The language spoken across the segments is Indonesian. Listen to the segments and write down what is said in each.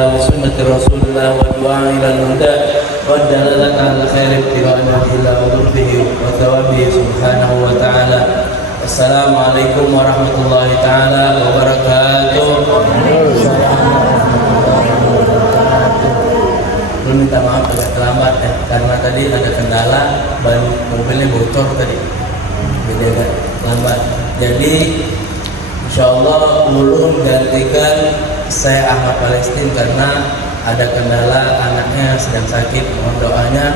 الله وسنة رسول الله والدعاء إلى الهدى والدلالة على خير ابتغاء وجه الله ولطفه وثوابه سبحانه وتعالى. السلام عليكم ورحمة الله تعالى وبركاته. Belum minta maaf agak terlambat ya, karena tadi ada kendala ban mobilnya bocor tadi, jadi agak lambat. Jadi insya Allah ulun gantikan saya Ahmad Palestin karena ada kendala, anaknya sedang sakit. Mohon doanya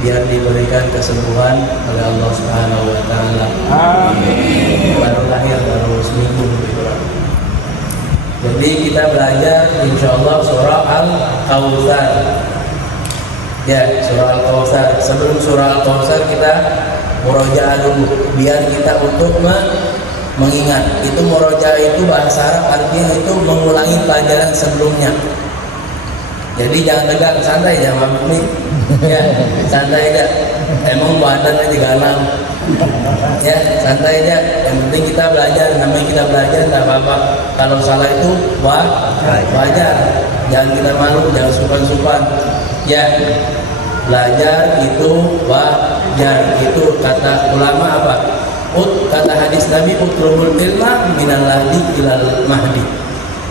biar diberikan kesembuhan oleh Allah Subhanahu wa taala. Amin. Baru lahir, baru seminggu gitu. Jadi kita belajar insyaallah surah Al-Kautsar. Ya, surah Al-Kautsar. Sebelum surah Al-Kautsar kita murojaah dulu biar kita untuk mengingat. Itu murojaah itu bahasa Arab artinya itu mengulangi pelajaran sebelumnya. Jadi jangan tegak, santai aja mabuk nih. Ya, santai aja. Emang badan aja galang. Ya, santai aja. Yang penting kita belajar. Namanya kita belajar nggak apa-apa. Kalau salah itu wajar. Jangan kita malu, jangan supan-supan. Ya, belajar itu wajar. Itu kata ulama apa? Kata hadis Nabi, utlubul ilma minal lahdi ilal mahdi.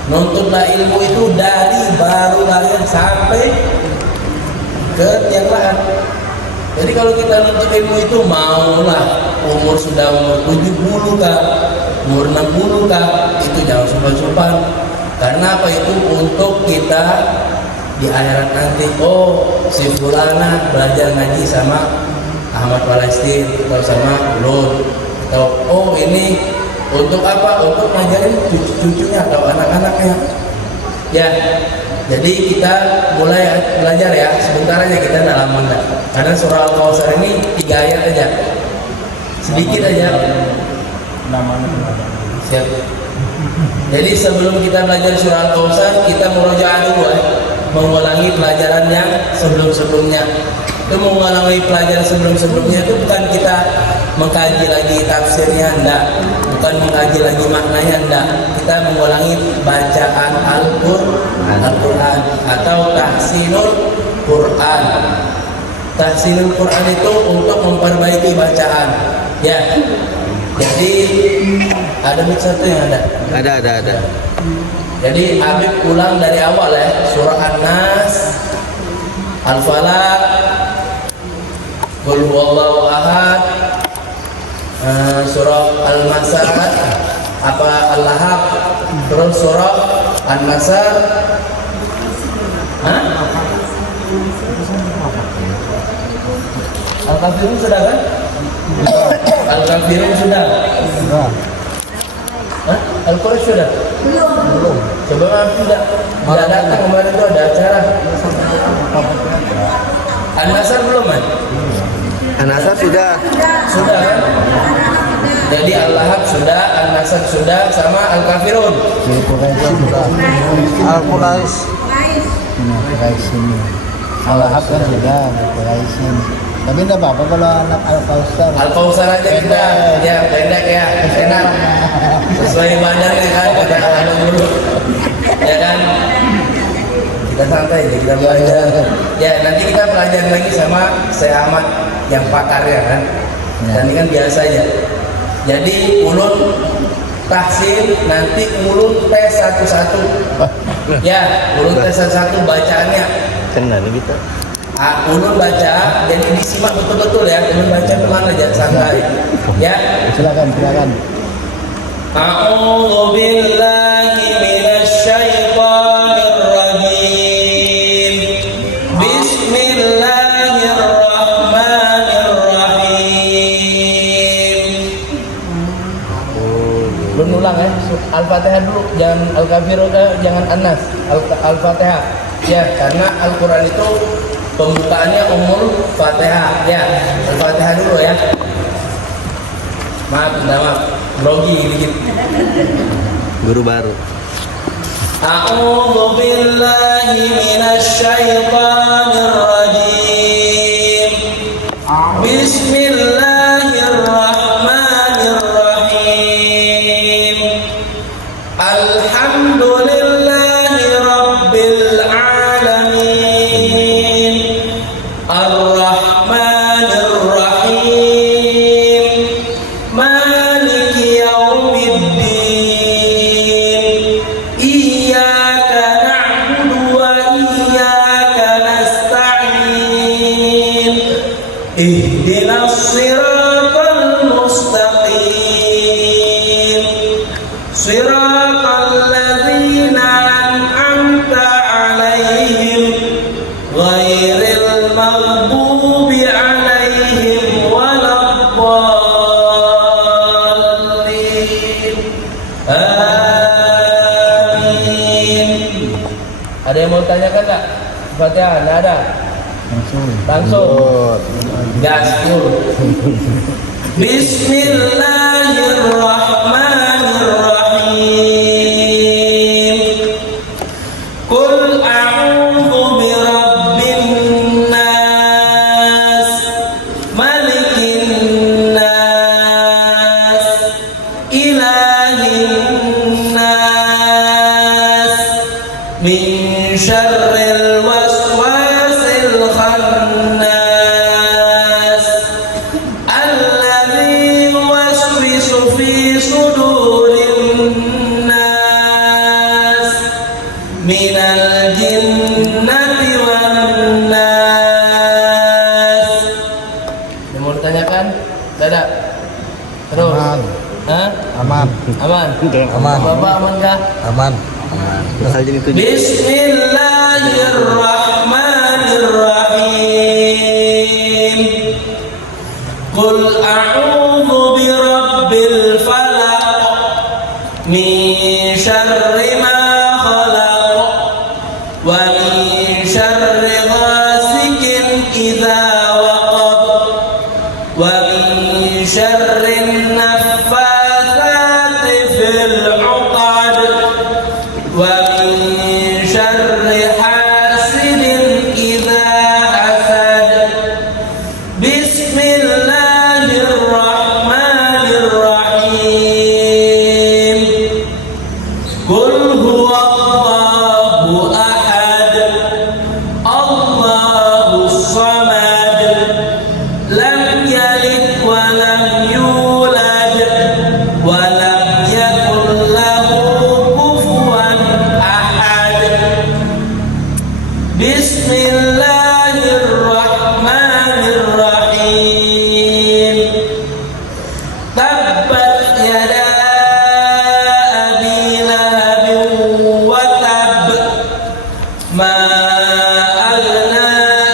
Nuntutlah ilmu itu dari baru lahir sampai ke tiang lahat. Jadi kalau kita nuntut ilmu itu maulah umur 70 kah, umur 60 kah, itu jangan sumpah-sumpah. Karena apa itu? Untuk kita di akhirat nanti, oh si fulana belajar ngaji sama Ahmad Palestin atau sama ulun, atau oh ini untuk apa? Untuk ngajarin cucu-cucunya atau anak-anaknya. Ya, jadi kita mulai belajar ya. Sebentar aja, kita nggak lama enggak. Karena surah Al-Kautsar ini 3 ayat aja, sedikit aja. Siap. Jadi sebelum kita belajar surah Al-Kautsar, kita murojaah dulu ya. Mengulangi pelajaran yang sebelum-sebelumnya. Itu mengulangi pelajaran sebelum-sebelumnya itu bukan kita mengkaji lagi tafsirnya, enggak. Bukan mengkaji lagi maknanya, enggak. Kita mengulangi bacaan Al-Quran atau tahsinul Quran. Tahsinul Quran itu untuk memperbaiki bacaan. Ya. Jadi ada mic satu yang ada. Ada. Jadi Habib ulang dari awal ya. Surah An-Nas, Al-Falaq, Qul huwallahu ahad, surah Al-Masad, Al-Lahaq, terus surah An-Nasr. Al-Kafirun sudah kan? Al-Kafirun sudah. Al-Qur'an sudah? Belum. Coba maaf tidak datang kemarin itu ada acara. An-Nasr belum kan? An-Nasr sudah kan? Jadi Al-Lahaq sudah, An-Nasr sudah, sama Al-Kafirun. Al-Quraish. Al-Lahaq kan sudah, Al-Quraish. Tapi enggak apa-apa kalau anak Al-Kautsar. Al-Kautsar aja kita, ya pendek ya, enak. Sesuai badan kan, ada dulu. Ya kan? Kita santai, kita belajar. Ya, nanti kita pelajari lagi sama saya Ahmad yang pakar ya kan. Dan ini kan biasa aja. Jadi ulun tahsin, nanti ulun tes satu-satu. Ya, ulun tes satu-satu bacaannya. kena nih kita. Ulun baca, jadi disimak betul-betul ya. Ulun baca pelan aja, santai. Ya. Silakan. A'udzu billahi minasy syaithanir rajim. Bismillahirrahmanirrahim. Belum ulang ya. Al-Fatihah dulu, jangan Al-Kafirun, jangan An-Nas. Al-Fatihah. Ya, karena Al-Qur'an itu pembukaannya umul Fatihah. Ya, Al-Fatihah dulu ya. Maaf, grogi dikit. Guru baru. A'udzu billahi minasy syaithanir rajim. Bismillahirrahmanirrahim. Alhamdulillahi rabbil Ada yang mau tanyakan nggak? Fatihah, nggak ada. Langsung. Gaspol. Bismillahirrahmanirrahim. Qul a'udzu birabbin nas, malikin nas, ilahin nas, min syarril waswasil khannas, alladzi yuwaswisu fi sudurin nas, minal jinnati wan nas. Yang mau ditanyakan? Tidak. Terus. Aman. Hah? Aman. Aman. Aman. Bapak aman kah? Aman. Asal jadi tujuh. Bismillahirrahmanirrahim. Qul a'udzu birabbil falaq, min syarri ma khalaq, wa min syarri ghasikin idza waqab, wa min syarri naffatsati fil 'uqad, wa min syarri hasidin idza hasad. Bismillahirrahmanirrahim. Qul huwallahu ahad, Allahus samad, lam yalid wa lam yulad, wa lam yakul lahu kufuwan ahad. Bismillahirrahmanirrahim. Tabbat yada abi lahabin wa tab, ma aghna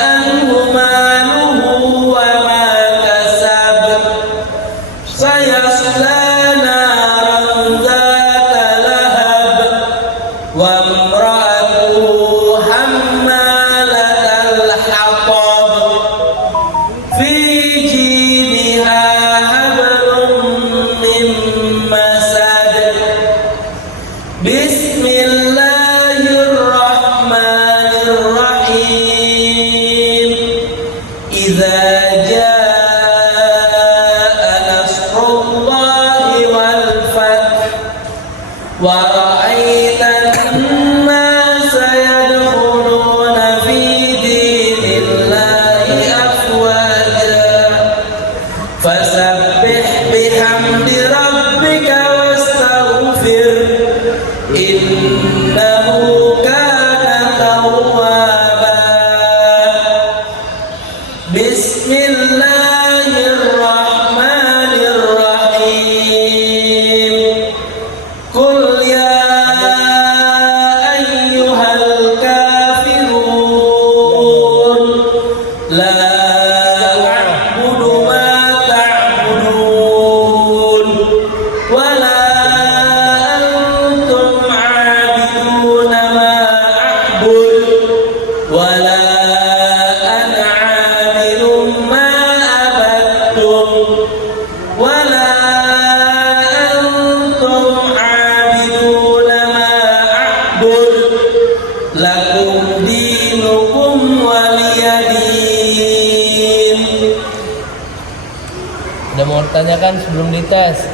anhu maluhu wa ma kasab, sayasla naran dhata lahab, wa imra'atuhu hammalatal hatab, fi jidiha hablum min masad. Bismillahirrahmanirrahim. Idza jaa nasrullahi wal fath, wa ra'aitan nasa yadkhuluna fi dinillahi afwaja, fasabbih bihamdi rabbika wastaghfir, innahu kana tawwaba. Bismillahirrahmanirrahim. Qul ya ayyuhal kafirun, la a'budu ma ta'budun, wa la antum 'abiduna ma a'bud, wa la ana 'abidun ma abattum, wa la antum 'abiduna ma a'bud, lakum dinukum waliyadin. Ada mau tanyakan sebelum dites?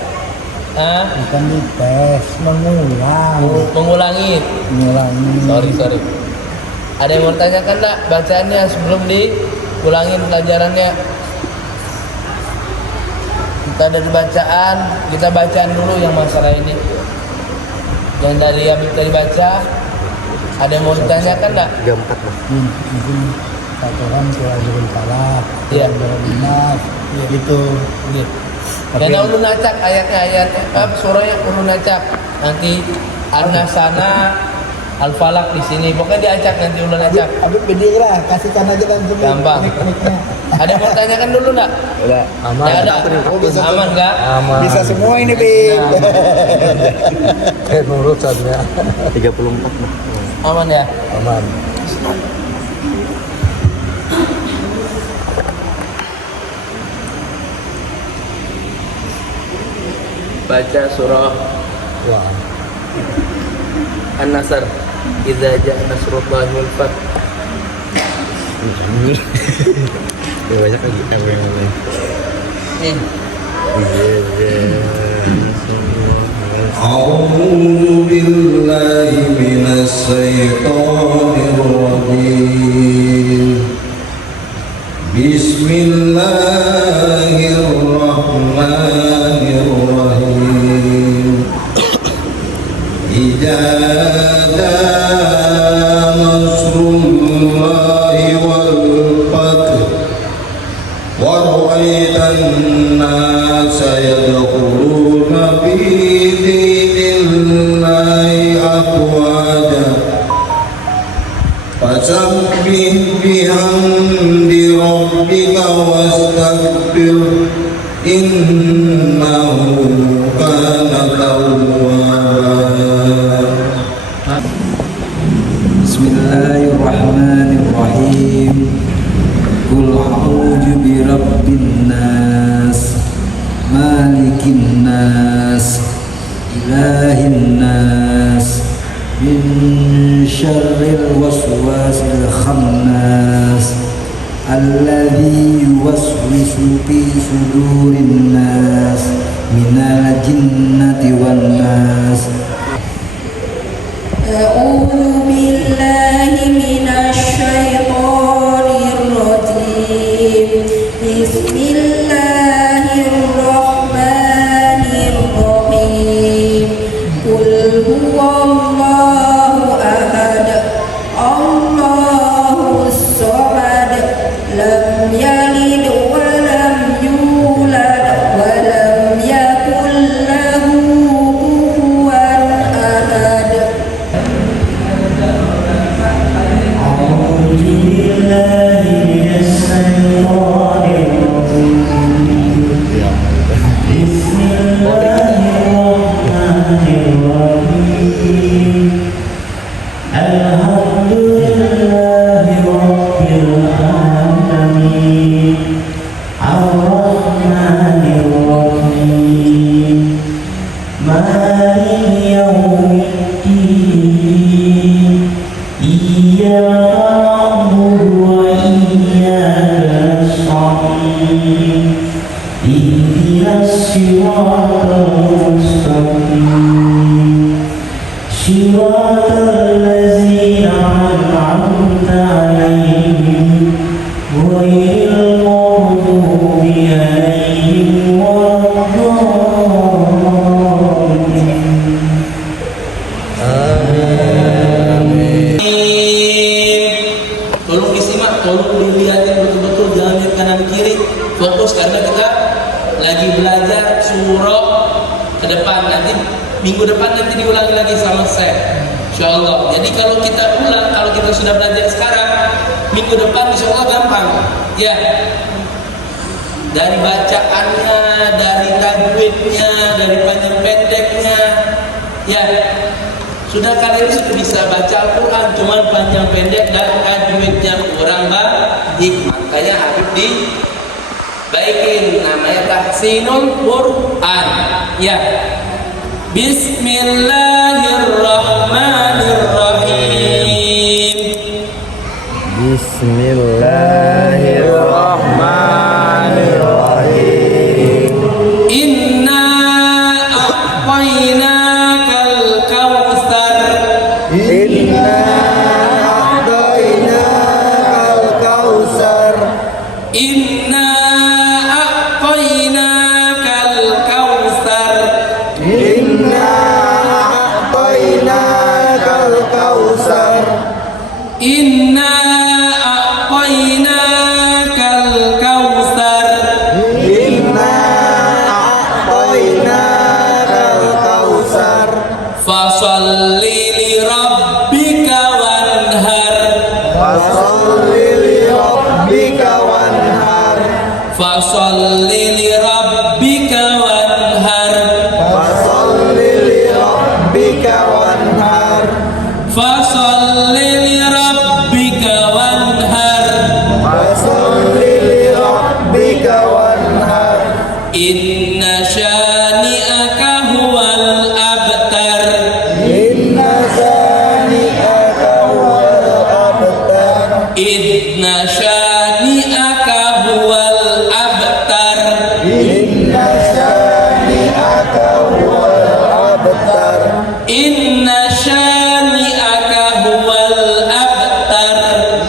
Ah, Bukan dites, mengulang. mengulangi. Mengulangi. Sorry. Ada yang mau tanyakan enggak bacaannya sebelum diulangin pelajarannya? Kita dari bacaan, kita bacaan dulu yang masalah ini. Yang dari Habib tadi baca, ada yang mau ditanyakan enggak? 34 Bang. Mungkin Tuhan Tuhan Falaq, Iya. Tuhan gitu. Iya. Tapi- Karena ulun acak ayatnya surahnya ulun acak. Nanti An-Nasana Al-Falaq di sini. Pokoknya diacak nanti ulun acak. Habib bedi lah, kasihkan aja langsung. Gampang. Klik-kliknya. Ada yang mau tanyakan dulu enggak? Udah. Aman. Ya ada. Oh, bisa Aman enggak? Aman. Bisa semua ini, Bib. Nurut saatnya. 34 Bang. Aman ya? Aman. Baca surah Wah. An-Nasr. Idza ja'a nasrullahi wal fath. Ya banyak lagi yang lain. Nih. أعوذ بالله من الشيطان الرجيم بسم الله الرحمن الرحيم إذا جاء نصر الله والفتح ورأيت الناس يدخلون في دين الله أفواجا فسبح بحمد ربك واستغفر إنه كان توابا. Bismillahirrahmanirrahim. Qul a'udzu birabbin nas, malikin nas, ilahin nas, min syarril waswasil khannas, alladzi yuwaswisu fi sudurin nas, minal jinnati wan nas. أعوذ بالله من الشيطان الرجيم بسم الله الرحمن الرحيم قل هو الله أحد الله الصمد لم يلد ولم يولد ولم يكن له كفوا أحد. Tolong disimak, tolong dilihatin betul-betul, jangan lihat kanan kiri, fokus karena kita lagi belajar surah ke depan. Nanti minggu depan nanti diulangi lagi sama saya, insyaallah. Jadi kalau kita ulang, kalau kita sudah belajar sekarang, minggu depan insyaallah gampang ya, dari bacaannya, dari tajwidnya, dari panjang pendeknya ya. Sudah kalian sudah bisa baca Al-Quran, cuman panjang pendek dan tajwidnya kurang baik, makanya harus dibaikin, namanya tahsinul Quran ya. Bismillahirrahmanirrahim. Bismillahirrahmanirrahim. Inna a'tainakal kautsar. Inna a'tainakal kautsar. Inna a'tainakal kautsar. Inna a'tainakal kautsar. Inna a'tainakal kautsar. Inna a'tainakal kautsar. Fasholli li rabbika wanhar. Fasholli li rabbika wanhar. Fasholli li rabbika wanhar. Fasholli li rabbika wanhar. Fasholli Inna syani'aka huwal abtar. Inna syani'aka huwal abtar. Inna syani'aka huwal abtar.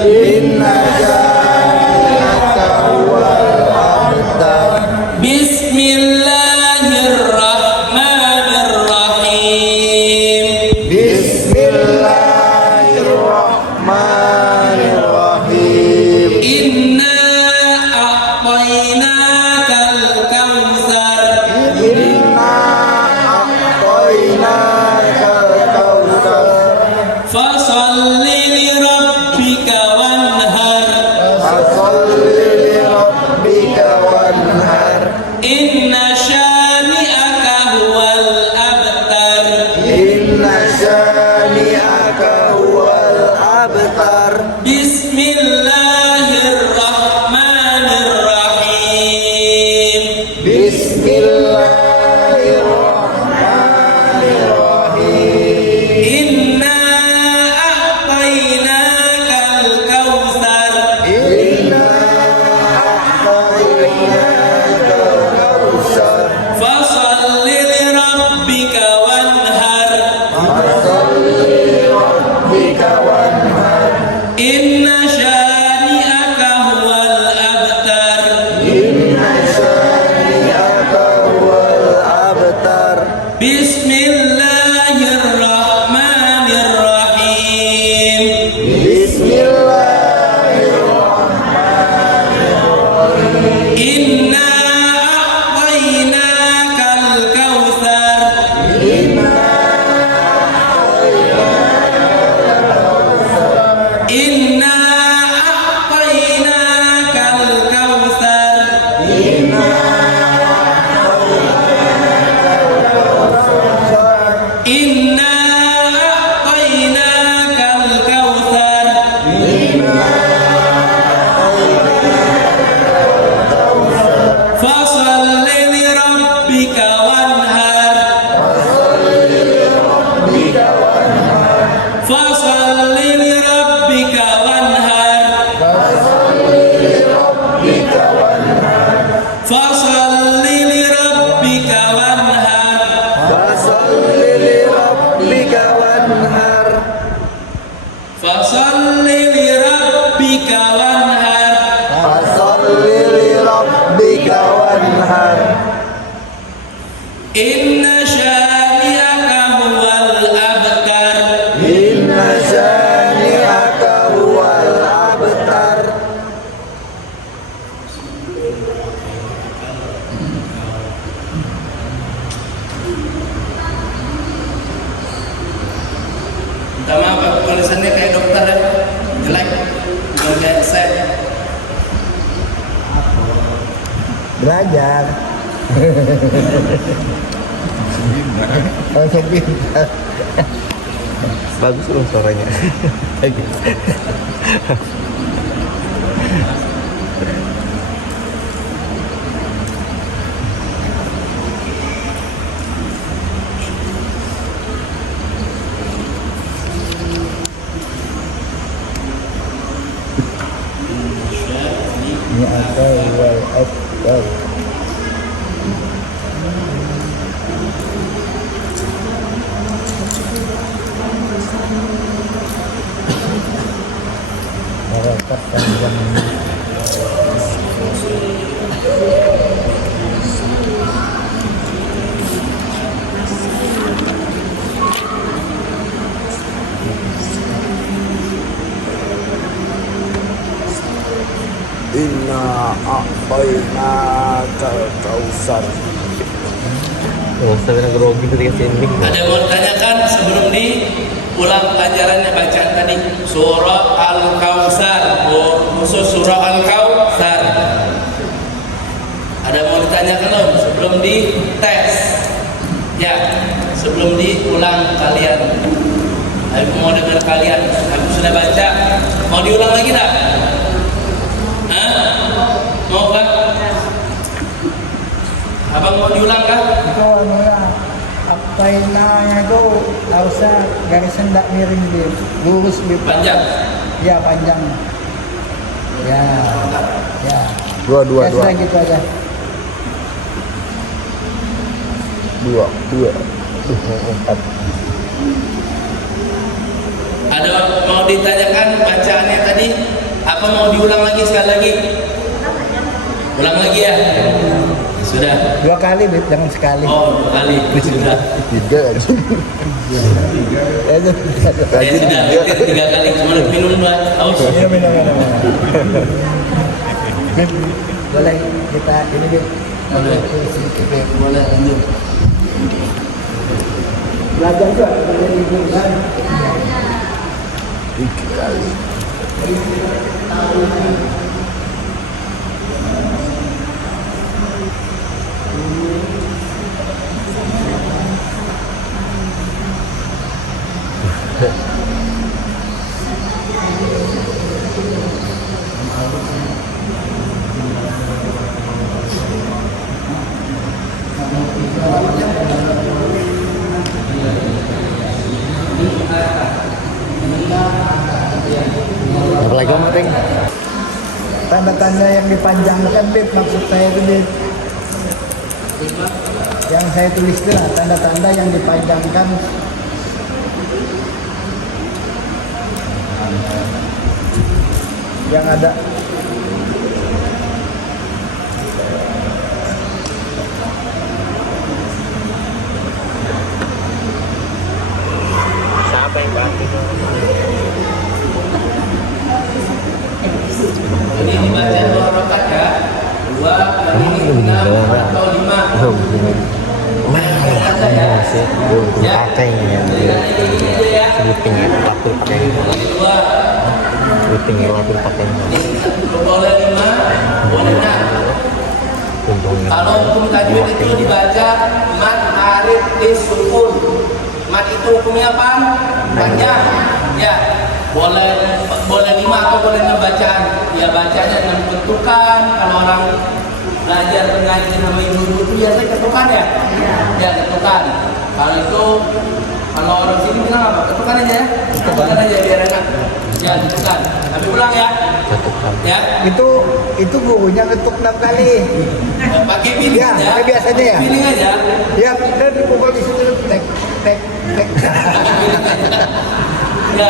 Inna syani'aka huwal abtar. Bismillahirrahmanirrahim. Bismillahirrahmanirrahim. Inna a'tainakal kautsar. Inna a'tainakal kautsar. Fasholli li rabbika wanhar. Fasholli li rabbika wanhar. Inna syani'aka huwal abtar. Inna syani'aka huwal abtar. Bismillahirrahmanirrahim. Bismillahirrahmanirrahim. Inna a'tainakal kautsar. Inna a'tainakal kautsar. Fasholli li rabbika wanhar. Fasholli li rabbika wanhar. Inna syani'aka huwal abtar. Inna syani'aka huwal abtar. Bismillahirrahmanirrahim. Bismillahirrahmanirrahim. Inna a'tainakal kautsar. Inna a'tainakal kautsar. Inna a'tainakal kautsar. Fasholli li rabbika wanhar. Fasholli li rabbika wanhar. Fasholli li rabbika wanhar. Fasholli li rabbika wanhar. Fasholli li rabbika wanhar. Fasholli li rabbika wanhar. Inna syani'aka huwal abtar. Inna syani'aka huwal abtar. Minta maaf aku tulisannya kayak dokter ya. Jelek. Bukan kayak saya. Belajar. Oh, pintar. Bagus loh suaranya. Ini ada wal abtar. Barakat panjang. Inna a'tainakal kautsar. Ada yang mau ditanyakan sebelum diulang pelajarannya bacaan tadi surah Al-Kautsar, khusus surah Al-Kautsar. Ada yang mau ditanyakan loh sebelum dites? Ya, sebelum diulang kalian. Aku mau dengar kalian. Aku sudah baca. Mau diulang lagi tak? Hah? Mau kah? Abang mau diulang kah? Itu anu ya, abtainanya itu harusnya garis hendak miring dia, lurus dia. Panjang. Ya panjang. Ya. Ya. Dua. Ya, sudah gitu aja. Dua. Empat. Ada mau ditanyakan bacaannya tadi? Apa mau diulang lagi sekali lagi? Ulang lagi ya? Sudah. 2 kali, Bib, jangan sekali. Oh, 2 kali. Sudah. 3 aja. Ya sudah, berarti 3 kali. Cuma minum dulu. Haus. Minum. Bib, boleh kita ini, Bib. Boleh. Sedikit, Bib. Boleh lanjut. Belajar juga boleh liburan. 3 kali. Apalagi Om Ting? Tanda-tanda yang dipanjangkan, Bib, maksud saya itu, Bib. Yang saya tulis itu lah, tanda-tanda yang dipanjangkan. Yang ada. Siapa yang bantu? Ini dibaca 2 rakaat ya. 2 kali 6 atau 5. Ya. Boleh 5, boleh 6. Kalau hukum tajwid itu dibaca mat harif lis sukun. Mat itu hukumnya apa? Panjang. Ya. Boleh 5 atau boleh 6 bacaan. Ya bacanya dengan ketukan. Kalau orang belajar mengaji nama ibu itu biasanya ketukan ya? Ya ketukan. Kalau itu kalau orang sini bilang apa? Ketukan aja ya? Ketukan aja biar enak. Ya ketukan. Tapi ulang ya. Ya. Itu gurunya ketuk 6 kali. Pakai feeling Ya, aja. kayak biasanya ya. Feeling aja. Ya, dan dipukul di situ tek. Ya.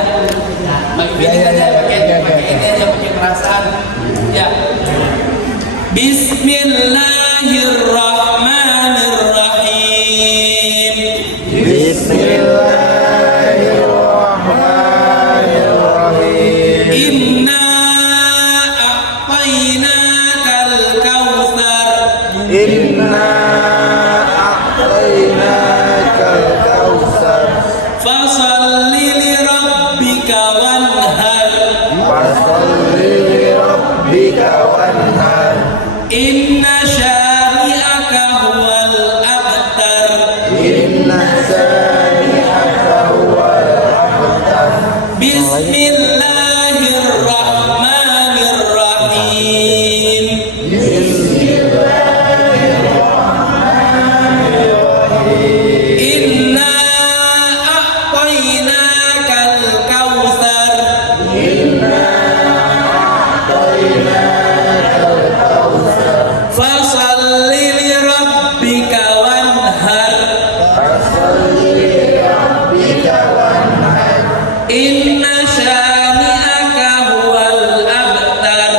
Pakai feeling aja. Pakai ini aja pakai perasaan. Ya. Bismillahirrahmanirrahim. Bismillahirrahmanirrahim. Inna a'tainakal kautsar. Inna a'tainakal kautsar. Fasalli li rabbika wanhar. Fasalli li rabbika wanhar. Inna syani'aka huwal abtar. Inna sani'aka huwal abtar. Bismillahirrahmanirrahim. Inna a'tainakal kautsar. Fasalli li rabbika wanhar. Inna syani'aka huwal abtar.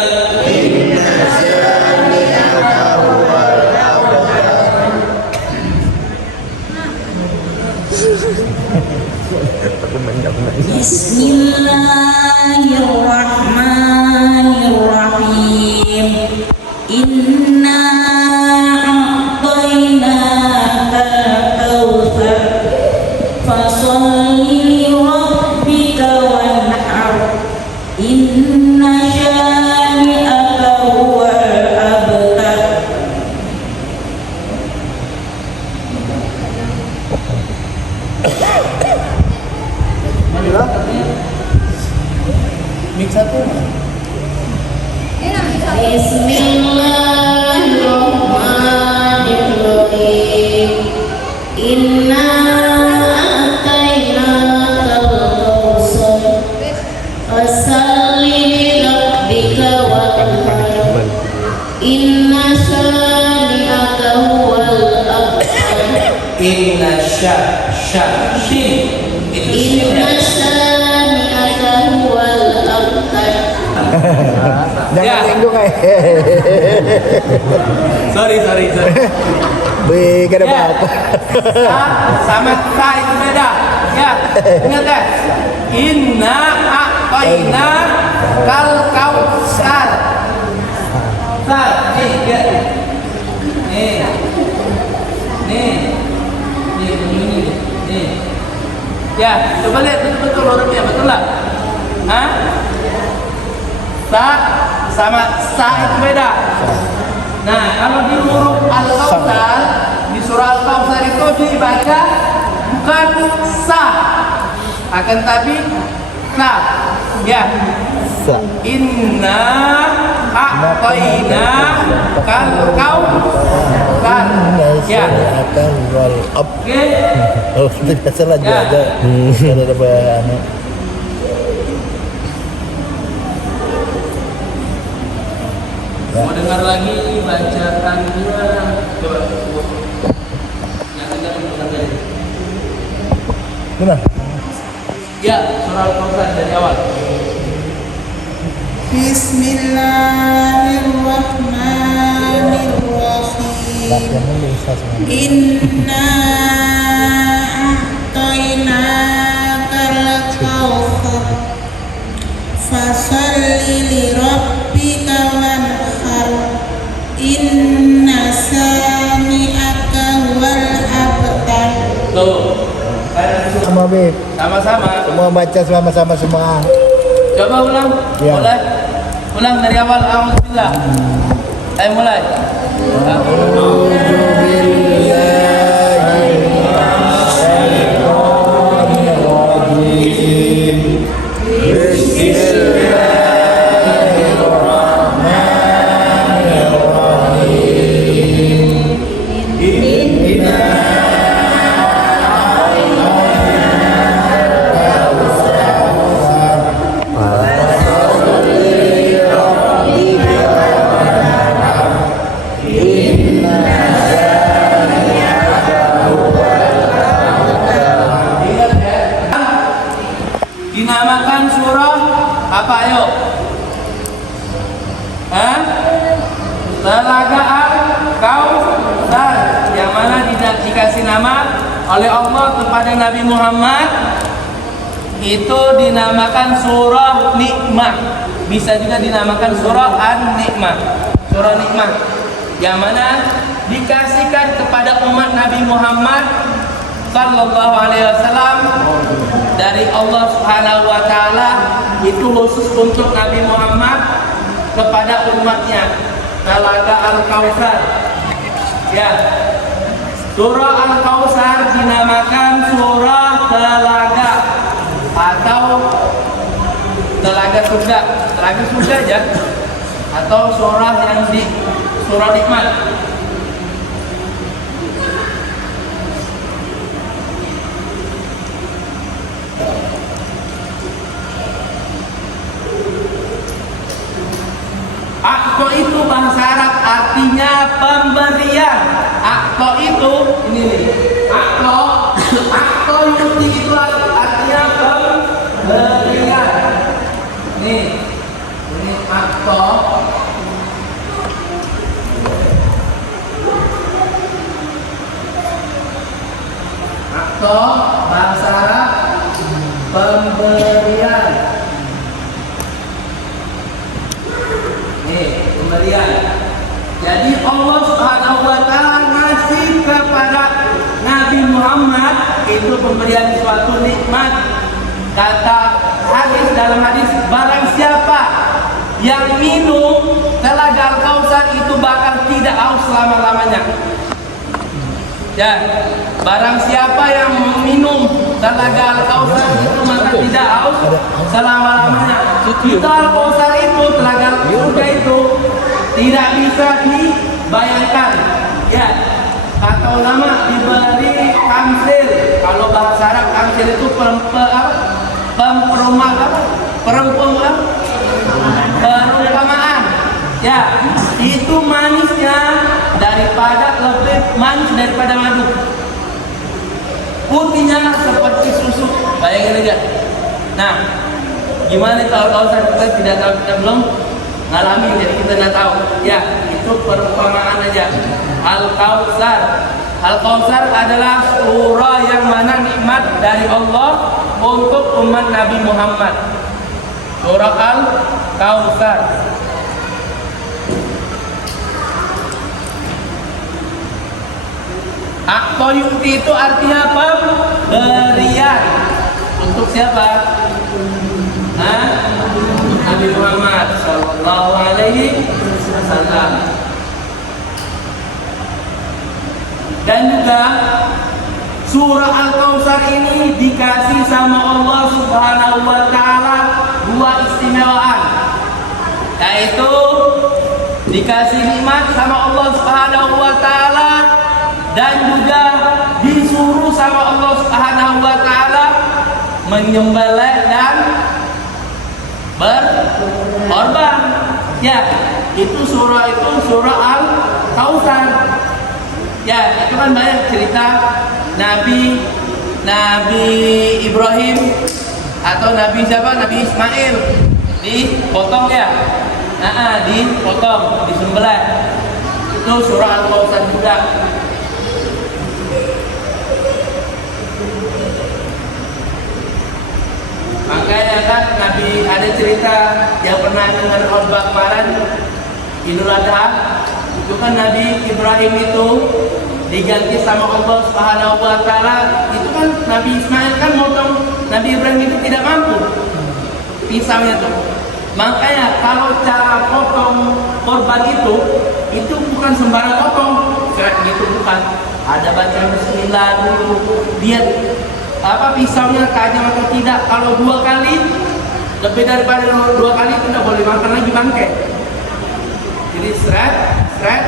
Bismillahirrahmanirrahim. Inna a'tainakal kautsar. Fasalli li rabbika wanhar. Inna syani'aka huwal abtar. Mix satu. Bismillahirrahmanirrahim. Inna a'tainakal kautsar. Fasalli li rabbika Inna shin itu shin Inna ya. syani'aka huwal abtar. Jangan singgung eh. Sorry. Be kada Ya. apa. Sama sa itu beda. Ya, ingat ya. Inna a'tayna kal kausar. Nih, ya. Nih, begini. Nih. Ya, coba lihat betul-betul hurufnya, betul lah? Hah? Sa sama sa itu beda. Nah, kalau di huruf Al-Kautsar, di surah Al-Kautsar itu dibaca bukan sa, akan tapi sa. Ya. Sa. Inna a'tayna kal kautsar. Ya. Akan wal ab. Oke. Oh, tidak salah Ya. aja. Kada ada anu. Mau dengar lagi bacaannya? Coba. Yang kencang dengar lagi. Mana? Ya, surah Al-Kautsar dari awal. Bismillahirrahmanirrahim. Latihannya bisa semua. Inna a'tainakal kautsar fasalli li rabbika wanhar inna sani'aka wal abtar. Tuh. Sama Be. Sama-sama. Semua baca sama-sama semua. Coba ulang. Ya. Boleh? Ulang dari awal. Alhamdulillah. Ayo mulai. Dinamakan surah apa ayo? Hah? Telaga Al-Kautsar, yang mana dikasih nama oleh Allah kepada Nabi Muhammad, itu dinamakan surah nikmah. Bisa juga dinamakan surah An-Nikmah. Surah nikmah yang mana dikasihkan kepada umat Nabi Muhammad sallallahu alaihi wasallam dari Allah Subhanahu wa taala, itu khusus untuk Nabi Muhammad kepada umatnya. Telaga Al-Kautsar. Ya. Surah Al-Kautsar dinamakan surah telaga atau telaga surga. Telaga surga aja, atau surah yang di surah nikmat. Akto itu bahasa Arab artinya pemberian. Akto itu ini nih. Akto yuti itu artinya pemberian. Nih, ini akto. Akto bahasa Arab pemberian. Pemberian. Jadi Allah Subhanahu wa taala ngasih kepada Nabi Muhammad itu pemberian suatu nikmat. Kata hadis, dalam hadis, barang siapa yang minum telaga Al-Kautsar itu bakal tidak haus selama-lamanya. Ya, barang siapa yang minum telaga Al-Kautsar itu maka tidak haus selama-lamanya. Itu Al-Kautsar itu, telaga surga itu tidak bisa dibayangkan. Ya, kata ulama diberi tamsil. Kalau bahasa Arab tamsil itu perumpamaan. Ya, itu manisnya lebih manis daripada madu. putihnya seperti susu. Bayangin aja. Nah, gimana kalau Kausar kita tidak tahu, kita belum ngalami, jadi kita nggak tahu. Ya, itu perumpamaan aja. Al-Kausar. Al-Kausar adalah surah yang mana nikmat dari Allah untuk umat Nabi Muhammad. Surah Al-Kausar. Aqtoyuti itu artinya apa? Berian. Untuk siapa? Nabi Muhammad Sallallahu Alaihi Wasallam. Dan juga surah Al-Kausar ini dikasih sama Allah Subhanahu wa Ta'ala dua istimewaan, yaitu dikasih nikmat sama Allah Subhanahu wa Ta'ala dan juga disuruh sama Allah Subhanahu wa Ta'ala menyembelih dan berkorban. Ya, itu surah Al-Kausar. Ya, itu kan banyak cerita Nabi Ibrahim atau Nabi siapa? Nabi Ismail dipotong ya. Dipotong, disembelih. Itu surah Al-Kausar juga. Makanya kan Nabi ada cerita yang pernah dengar khotbah kemarin Idul Adha, itu kan Nabi Ibrahim itu diganti sama Allah Subhanahu wa Ta'ala. Itu kan Nabi Ismail kan motong, Nabi Ibrahim itu tidak mampu pisangnya tuh. Makanya kalau cara potong korban itu bukan sembarang potong kayak gitu, bukan. Ada baca bismillah dulu, lihat pisaunya tajam atau tidak. Kalau 2 kali, lebih daripada 2 kali itu tidak boleh makan lagi bangkai. Jadi seret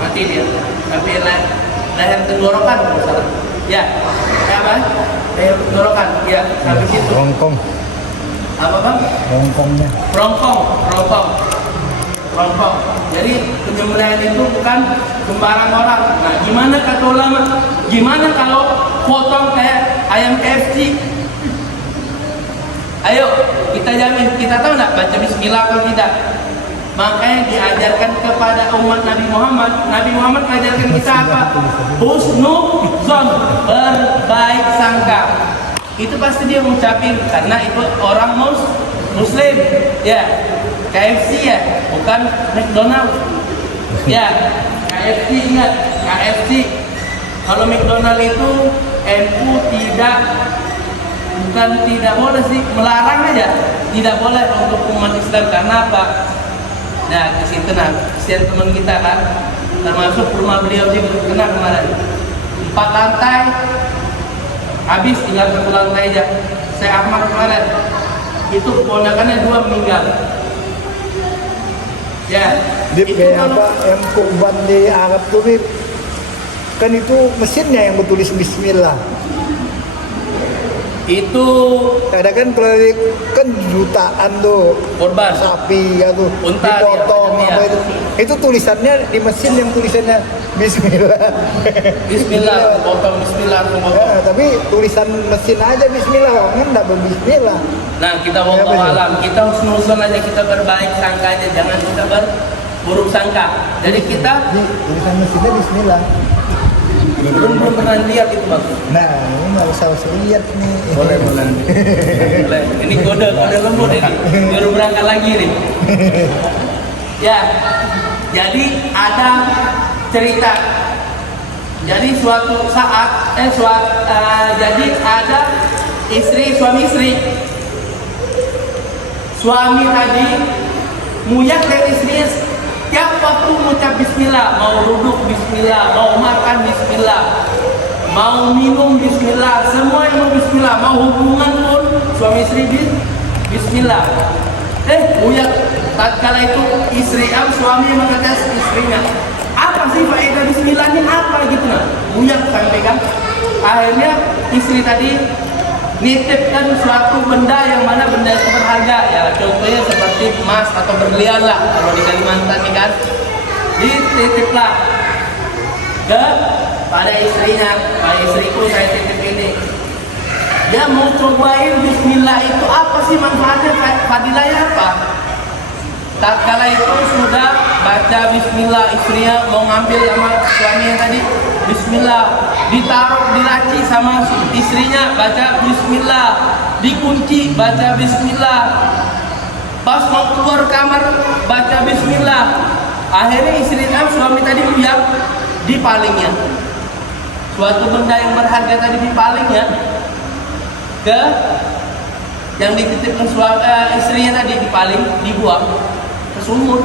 mati dia. Tapi leher tenggorokan salah. Ya, apa? Leher tenggorokan. Ya, sampai situ. Rongkong. Apa bang? Rongkongnya. Rongkong. Jadi penyembelihan itu bukan sembarang orang. Nah, gimana kata ulama? Gimana kalau potong kayak ayam KFC? Ayo, kita jamin. Kita tahu nggak baca bismillah atau tidak? Makanya diajarkan kepada umat Nabi Muhammad. Nabi Muhammad ajarkan kita apa? Husnuzon, berbaik sangka. Itu pasti dia mengucapin karena itu orang Muslim. Ya, KFC ya, bukan McDonald. Ya, KFC ingat, KFC. Kalau McDonald itu NU bukan tidak boleh sih, melarang aja. Tidak boleh untuk umat Islam karena apa? Nah, di situ kesian teman kita kan, termasuk rumah beliau juga kena kemarin. 4 lantai, habis tinggal 1 lantai aja. Saya Ahmad kemarin, itu keponakannya 2 meninggal. Ya, Dip, itu kayak kalau apa yang kurban di Arab tuh, Dip, kan itu mesinnya yang bertulis bismillah. itu Ada kan kalau kan jutaan tuh korban sapi ya tuh Unta dipotong dia, apa iya. itu tulisannya di mesin yang tulisannya bismillah. Bismillah, potong Bismillah, potong. Ya, tapi tulisan mesin aja bismillah, kan enggak berbismillah. Nah, kita wallahu alam, kita husnuzon aja, kita berbaik sangka aja, jangan kita berburuk sangka. Jadi kita Di tulisan mesinnya bismillah. belum pernah lihat itu bang. Nah, ini nggak usah lihat nih. Boleh. Ini kode lembut ini. Baru berangkat lagi nih. Ya, jadi ada cerita. Jadi suatu saat, jadi ada suami istri. Suami tadi muyak dari istrinya. Tiap waktu mengucap bismillah, mau duduk bismillah, mau makan bismillah, mau minum bismillah, semua yang mau bismillah, mau hubungan pun suami istri bismillah. Uyak tatkala itu suami mengatakan istrinya, apa sih faedah bismillah ini, apa gitu nah. Uyak sampaikan, akhirnya istri tadi nitipkan suatu benda yang mana benda itu berharga, ya contohnya seperti emas atau berlian lah kalau di Kalimantan ini kan, dititiplah ke pada istrinya, pada istriku saya titip ini. Dia mau cobain bismillah itu apa sih manfaatnya, fadilahnya apa? Tatkala itu sudah baca bismillah, istrinya mau ngambil sama suaminya tadi, bismillah, ditaruh di laci sama istrinya, baca bismillah, dikunci, baca bismillah, pas mau keluar kamar, baca bismillah. Akhirnya istrinya, suami tadi bilang dipalingnya, suatu benda yang berharga tadi dipalingnya ke yang dititipkan istrinya tadi, dipaling, dibuang ke sumur.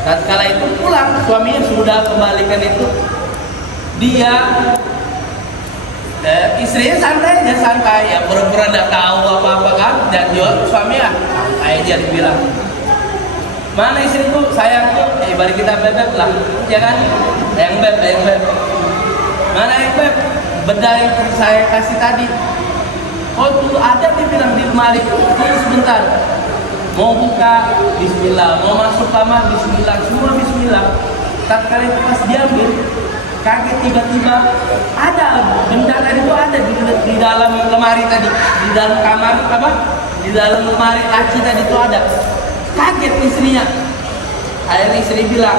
Tatkala itu pulang, suaminya sudah kembalikan itu, dia istrinya santai ya, pura-pura tidak tahu apa-apa kan, dan juga suaminya santai aja dibilang, mana istriku, sayangku, ibarat kita bebek lah, ya kan, yang beb, mana yang beb, benda yang saya kasih tadi, oh itu ada, dibilang di lemari, tunggu sebentar, mau buka bismillah, mau masuk kamar bismillah, semua bismillah. Tatkala itu pas diambil, kaget tiba-tiba ada benda tadi itu ada di dalam lemari tadi, di dalam kamar apa, di dalam lemari laci tadi itu ada. Kaget istrinya. Akhirnya istri bilang,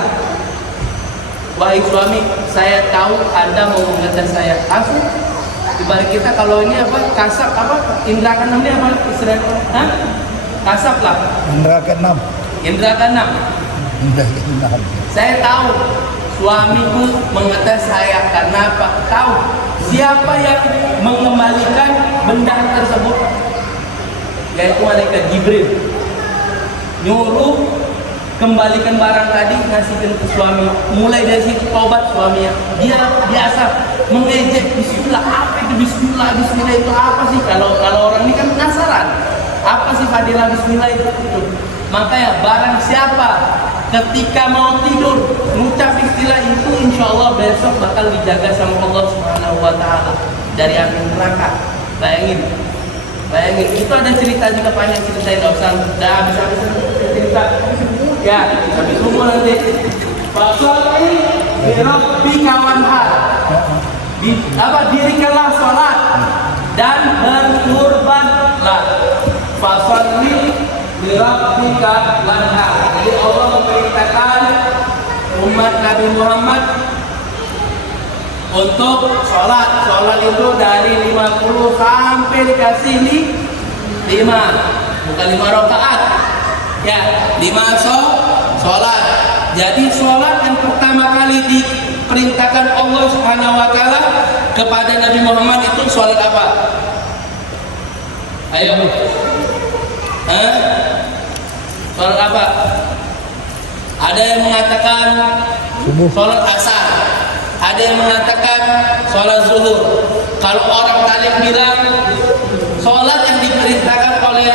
wahai suami, saya tahu Anda mau mengetes saya. Langsung ibarat kita kalau ini apa, kasap apa, indra keenam ini apa istilahnya? Hah? Kasap lah. Indra keenam. Indra keenam. Indra keenam. Saya tahu suamiku mengetes saya karena apa? Tahu siapa yang mengembalikan benda tersebut, yaitu malaikat Jibril. Nyuruh kembalikan barang tadi, ngasihkan ke suami. Mulai dari situ tobat suaminya. Dia biasa mengejek bismillah, apa itu bismillah, bismillah itu apa sih? Kalau orang ini kan penasaran, apa sih fadilah bismillah itu? Makanya barang siapa ketika mau tidur mengucap istilah itu, insya Allah besok bakal dijaga sama Allah Subhanahu Wa Taala dari api neraka. Bayangin, itu ada cerita juga, banyak cerita, tidak usah, dah habis cerita. Ya, habis umur nanti. Fasolli li rabbika wanhar. Dirikanlah sholat dan berkurbanlah. Fasolli li rabbika wanhar. Jadi Allah memerintahkan umat Nabi Muhammad untuk sholat. Sholat itu dari 50 sampai dikasih 5, bukan 5 rakaat ya, 5 sholat. Jadi sholat yang pertama kali diperintahkan Allah Subhanahu Wa Taala kepada Nabi Muhammad itu sholat apa? Ayo, sholat apa? Ada yang mengatakan sholat asar, ada yang mengatakan sholat zuhur. Kalau orang Talib bilang sholat yang diperintahkan oleh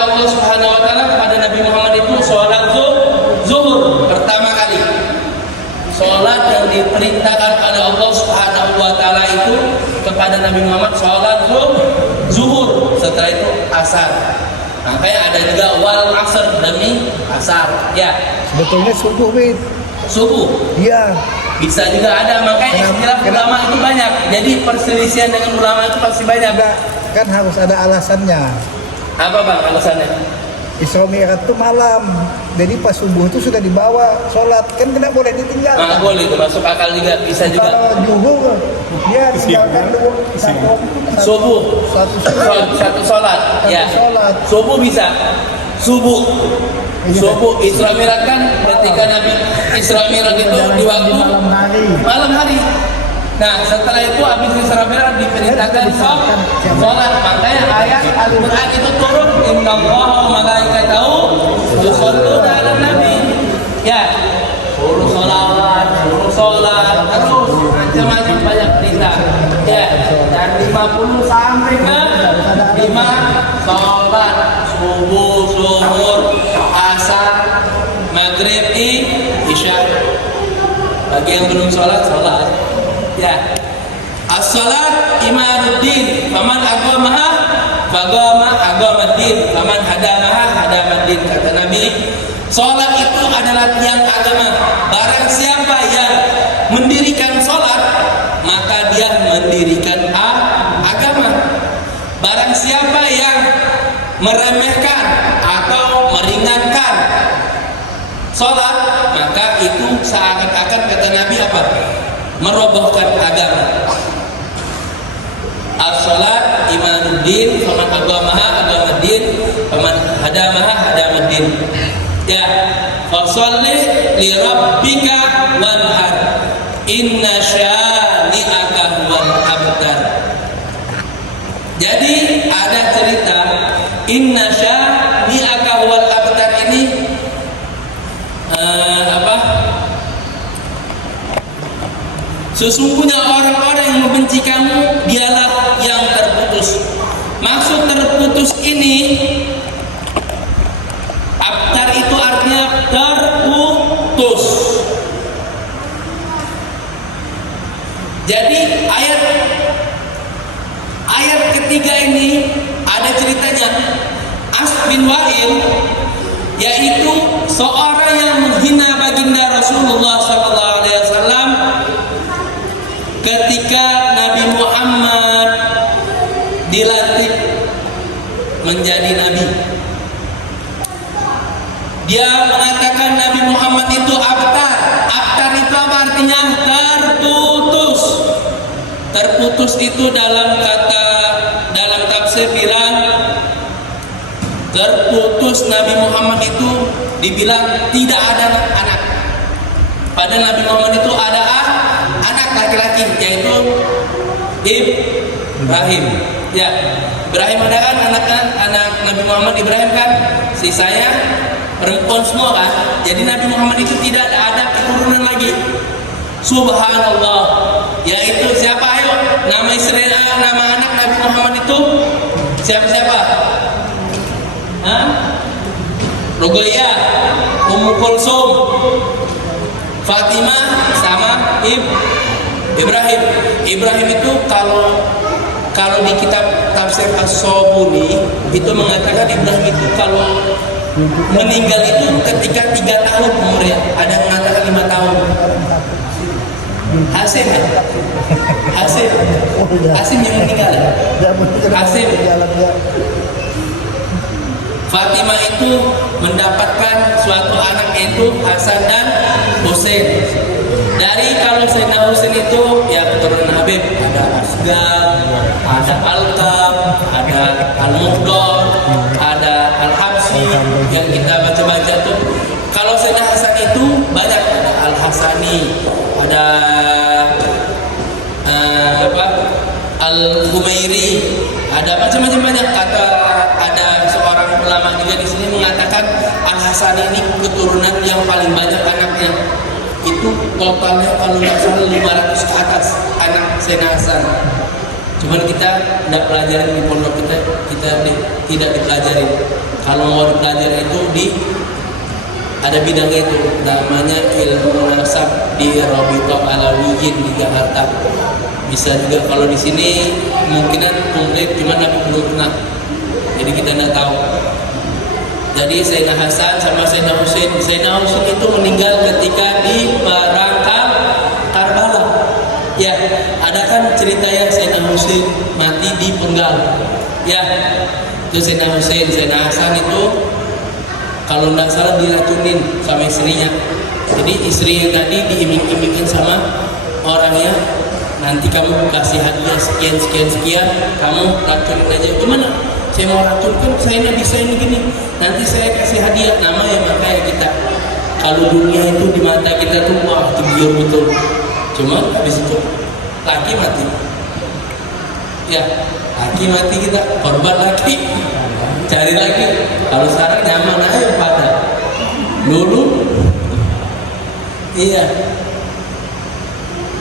Allah Subhanahu Wa Taala kepada Nabi Muhammad itu sholat zuhur pertama kali. Sholat yang diperintahkan oleh Allah Subhanahu Wa Taala itu kepada Nabi Muhammad sholat zuhur. Setelah itu asar. Makanya ada juga wal asar, demi asar. Ya. Sebetulnya subuh, Bid. Subuh. Iya. Bisa juga ada, makanya istilah ulama itu banyak. Jadi perselisihan dengan ulama itu pasti banyak. Kan harus ada alasannya. Apa bang alasannya? Isra Mi'raj itu malam, jadi pas subuh itu sudah dibawa sholat, kan tidak boleh ditinggal. Nggak boleh, itu masuk akal juga, bisa juga. Kalau zuhur, dia tinggalkan Subuh, satu sholat, ya. Subuh bisa, subuh Isra Mi'raj kan ketika Nabi Isra Mi'raj itu di waktu malam hari. Nah setelah itu habis Isra Mi'raj diperintahkan sholat. Makanya ayat Al-Quran itu turun, innallaha wa malaikatahu yusholluna 'alan nabi. Ya, suruh sholat, terus macam-macam banyak perintah. Ya, dan 50 sampai ke 5 sholat, subuh, zuhur, asar, maghrib, isya. Bagi yang belum sholat. Ya, as-salat imaduddin, faman aqamaha agamaddin, faman hadamaha hadamaddin. Kata Nabi, salat itu adalah tiang agama. Barang siapa yang mendirikan sholat, maka dia mendirikan agama. Barang siapa yang meremehkan atau meringankan sholat, maka itu seakan-akan kata Nabi apa? Merobohkan agama. As-salat imanuddin, faman agamaha agamaddin, faman hadamaha hadamaddin. Ya, fasholli li rabbika wanhar, inna syani'aka huwal abtar. Jadi ada cerita inna syani'aka huwal abtar ini sesungguhnya orang-orang yang membenci kamu dialah yang terputus. Maksud terputus ini, abtar itu artinya terputus. Jadi ayat ketiga ini ada ceritanya. As bin Wa'il, yaitu seorang yang menghina baginda Rasulullah SAW ketika Nabi Muhammad dilantik menjadi nabi. Dia mengatakan Nabi Muhammad itu abtar. Abtar itu apa artinya? Terputus. Terputus itu dalam tafsir bilang terputus Nabi Muhammad itu dibilang tidak ada anak. Pada Nabi Muhammad itu ada anak laki-laki, yaitu Ibrahim. Ya, Ibrahim ada kan anak Nabi Muhammad Ibrahim kan, sisanya perempuan semua kan. Jadi Nabi Muhammad itu tidak ada keturunan lagi. Subhanallah. Yaitu siapa? Ayo, nama istri, nama anak Nabi Muhammad itu siapa? Ruqayyah, Ummu Kulsum, Fatimah sama Ibrahim. Ibrahim itu kalau di kitab tafsir As-Sobuni itu mengatakan Ibrahim itu kalau meninggal itu ketika 3 tahun umurnya, ada yang mengatakan 5 tahun. Hasim yang meninggal. Hasim. Fatimah itu mendapatkan suatu anak itu Hasan dan Husain. Dari kalau Sayyidina Husain itu ya keturunan Habib, ada Asgar, ada Alqam, ada Al-Muhdar, ada Al-Habsi yang kita baca-baca tuh. Kalau Sayyidina Hasan itu banyak, ada Al-Hasani, ada Al-Humairi, ada macam-macam banyak kata. Ada seorang ulama juga di sini mengatakan Al-Hasani ini keturunan yang paling banyak anaknya. Itu totalnya kalau nggak salah 500 ke atas anak Sayyidina Hasan. Cuman kita tidak pelajarin di pondok kita tidak dipelajari. Kalau mau dipelajari itu ada bidangnya itu, namanya ilmu nasab di Rabithah Alawiyyin di Jakarta. Bisa juga kalau di sini kemungkinan komplit, cuman aku belum pernah. Jadi kita tidak tahu. Jadi Sayyidina Hasan sama Sayyidina Husain. Sayyidina Husain itu meninggal ketika di perang Karbala. Ya, ada kan ceritanya Sayyidina Husain mati di penggal. Ya, itu Sayyidina Husain. Sayyidina Hasan itu kalau tidak salah diracunin sama istrinya. Jadi istri tadi diiming-imingin sama orangnya, nanti kamu kasih hadiah sekian, kamu racunin aja. Gimana? Saya mau racun kan saya nggak bisa ini gini. Nanti saya kasih hadiah, nama ya makanya kita. Kalau dunia itu di mata kita tuh wah tergiur betul. Cuma habis itu laki mati. Ya, laki mati kita korban laki. Cari lagi. Kalau sekarang nyaman aja pada dulu. Iya.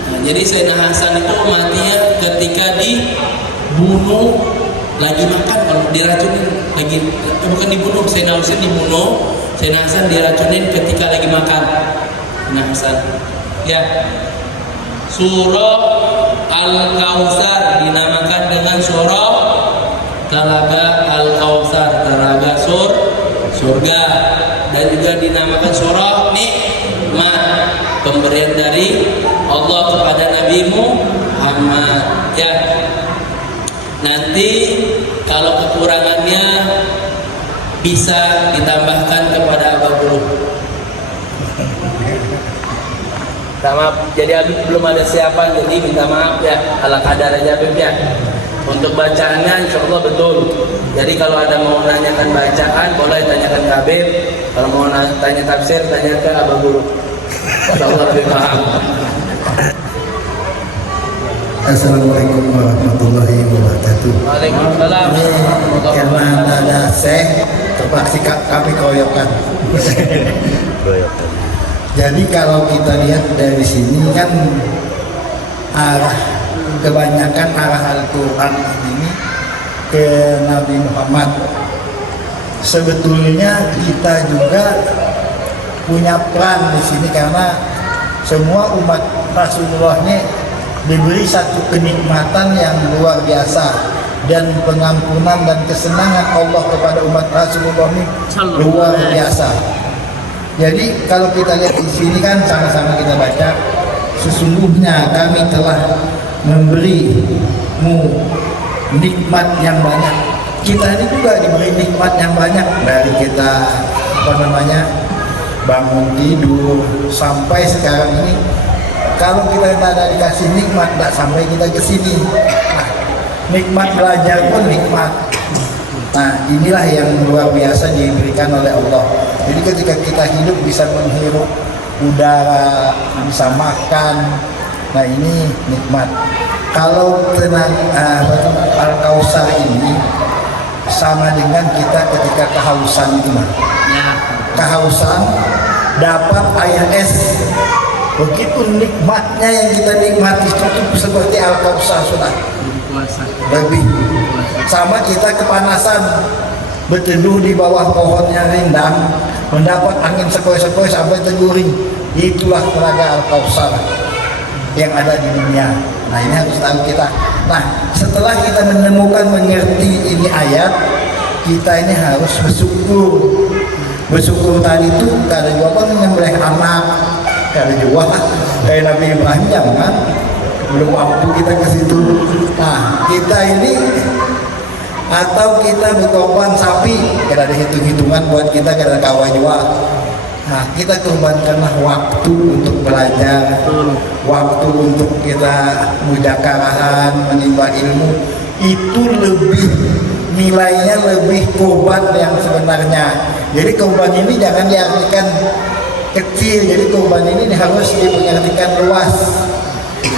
Nah, jadi Sayyidina Hasan itu matinya ketika dibunuh lagi makan, kalau diracunin lagi bukan dibunuh, Sayyidina Husain dibunuh, Sayyidina Hasan diracunin ketika lagi makan. Sayyidina Hasan. Ya. Surah Al-Kautsar dinamakan dengan surah Talaga Al-Kautsar, Talaga surga, dan juga dinamakan surah Nikmat, pemberian dari Allah bisa ditambahkan kepada Abah Guru. Sama, jadi Habib belum ada siapan, jadi minta maaf ya, ala kadar aja Habib ya. Untuk bacaannya insya Allah betul. Jadi kalau ada mau nanyakan bacaan boleh tanyakan ke Habib. Kalau mau tanya tafsir tanya ke Abah Guru. Insya Allah lebih paham. Assalamualaikum warahmatullahi wabarakatuh. Waalaikumsalam. Karena ada Syekh, terpaksa kami koyokan. Jadi kalau kita lihat dari sini kan arah kebanyakan arah Al-Quran ini ke Nabi Muhammad. Sebetulnya kita juga punya peran di sini karena semua umat Rasulullah ini diberi satu kenikmatan yang luar biasa dan pengampunan dan kesenangan Allah kepada umat Rasulullah ini luar biasa. Jadi kalau kita lihat di sini kan sama-sama kita baca, sesungguhnya kami telah memberimu nikmat yang banyak. Kita ini juga diberi nikmat yang banyak dari kita bangun tidur sampai sekarang ini. Kalau kita tidak ada dikasih nikmat, tidak sampai kita ke sini. Nah, nikmat belajar pun nikmat. Nah, inilah yang luar biasa diberikan oleh Allah. Jadi ketika kita hidup bisa menghirup udara, bisa makan. Nah, ini nikmat. Kalau tenang Al-Kausar ini sama dengan kita ketika kehausan itu, kehausan dapat air es. Begitu nikmatnya yang kita nikmati itu seperti Al-Kausar sudah lebih. Sama kita kepanasan berteduh di bawah pohon yang rindang, mendapat angin sepoi-sepoi sampai terguring. Itulah telaga Al-Kausar yang ada di dunia. Nah, ini harus tahu kita. Nah, setelah kita menemukan mengerti ini ayat, kita ini harus bersyukur. Bersyukur tadi itu kada juga menyembelih anak, kada juga kayak Nabi Ibrahim, jangan, belum waktu kita ke situ. Nah, kita ini atau kita berkorban sapi, kada ada hitung-hitungan buat kita, kada ada kawan juga. Nah, kita korbankanlah waktu untuk belajar, waktu untuk kita mudakarahan, menimba ilmu. Itu lebih nilainya, lebih korban yang sebenarnya. Jadi korban ini jangan diartikan kecil, jadi korban ini harus dipengertikan luas.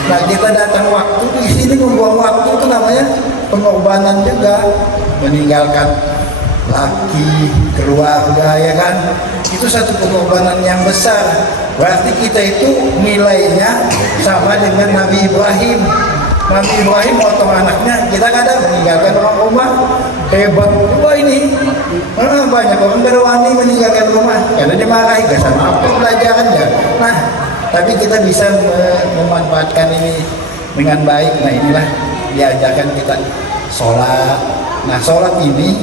Nah, kita datang waktu di sini membuang waktu itu namanya pengorbanan juga, meninggalkan laki, keluarga, ya kan? Itu satu pengorbanan yang besar. Berarti kita itu nilainya sama dengan Nabi Ibrahim. Nabi Ibrahim potong anaknya, kita kadang meninggalkan orang rumah. Hebat juga ini. Banyak orang berwani meninggalkan rumah karena dimarahi, gak sama apa pelajarannya. Nah, tapi kita bisa memanfaatkan ini dengan baik. Nah, inilah diajarkan kita sholat. Nah, sholat ini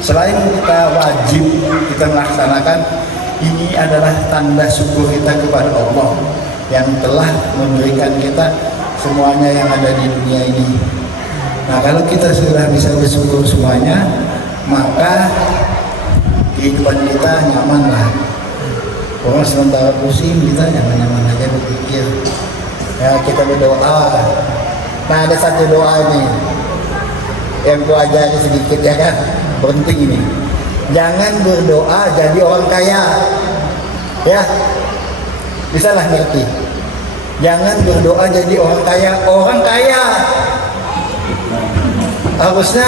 selain kita wajib kita melaksanakan, ini adalah tanda syukur kita kepada Allah yang telah memberikan kita semuanya yang ada di dunia ini. Nah, kalau kita sudah bisa bersyukur semuanya, maka kehidupan kita nyaman lah. Orang sementara pusing, kita nyaman-nyaman aja berpikir. Ya, kita berdoa. Nah, ada satu doa nih yang ku ajari sedikit, ya kan, penting ini. Jangan berdoa jadi orang kaya, ya, bisa lah ngerti. Jangan berdoa jadi orang kaya. Orang kaya harusnya,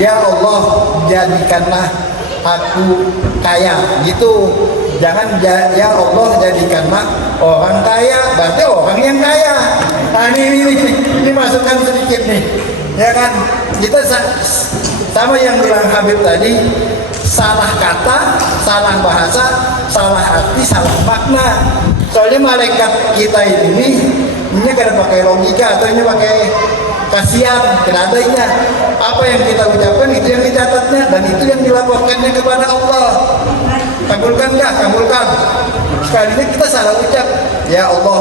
ya Allah jadikanlah aku kaya, gitu. Jangan ya Allah jadikanlah orang kaya, berarti orang yang kaya. Nah, ini masukkan sedikit nih, ya kan? Kita sama yang bilang Habib tadi, salah kata, salah bahasa, salah arti, salah makna. Soalnya malaikat kita ini kada pakai logika, atau ini pakai kasihan, kada adanya. Apa yang kita ucapkan itu yang dicatatnya, dan itu yang dilaporkannya kepada Allah. Kabulkan enggak? Kabulkan. Sekali ini kita salah ucap, ya Allah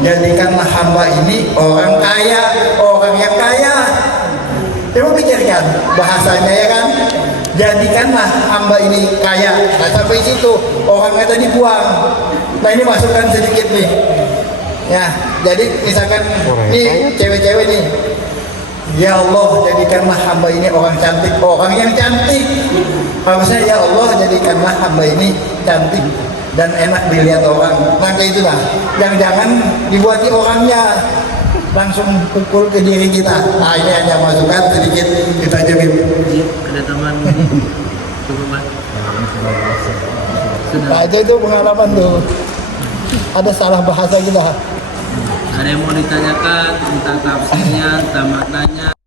jadikanlah hamba ini orang kaya, orang yang kaya. Coba pikirkan bahasanya, ya kan? jadikanlah hamba ini kaya. Nah, sampai situ orangnya tadi buang. Nah, ini masukkan sedikit nih. Ya, jadi misalkan nih cewek-cewek nih, ya Allah jadikanlah hamba ini orang cantik, orang yang cantik. Harusnya ya Allah jadikanlah hamba ini cantik dan enak dilihat orang. Nah kayak itulah, yang jangan dibuati orangnya, langsung pukul ke diri kita. Nah ini hanya masukan sedikit kita jawab. Ada teman coba Nah itu pengalaman tuh. Ada salah bahasa kita. ada yang mau ditanyakan tentang tafsirnya, tentang maknanya.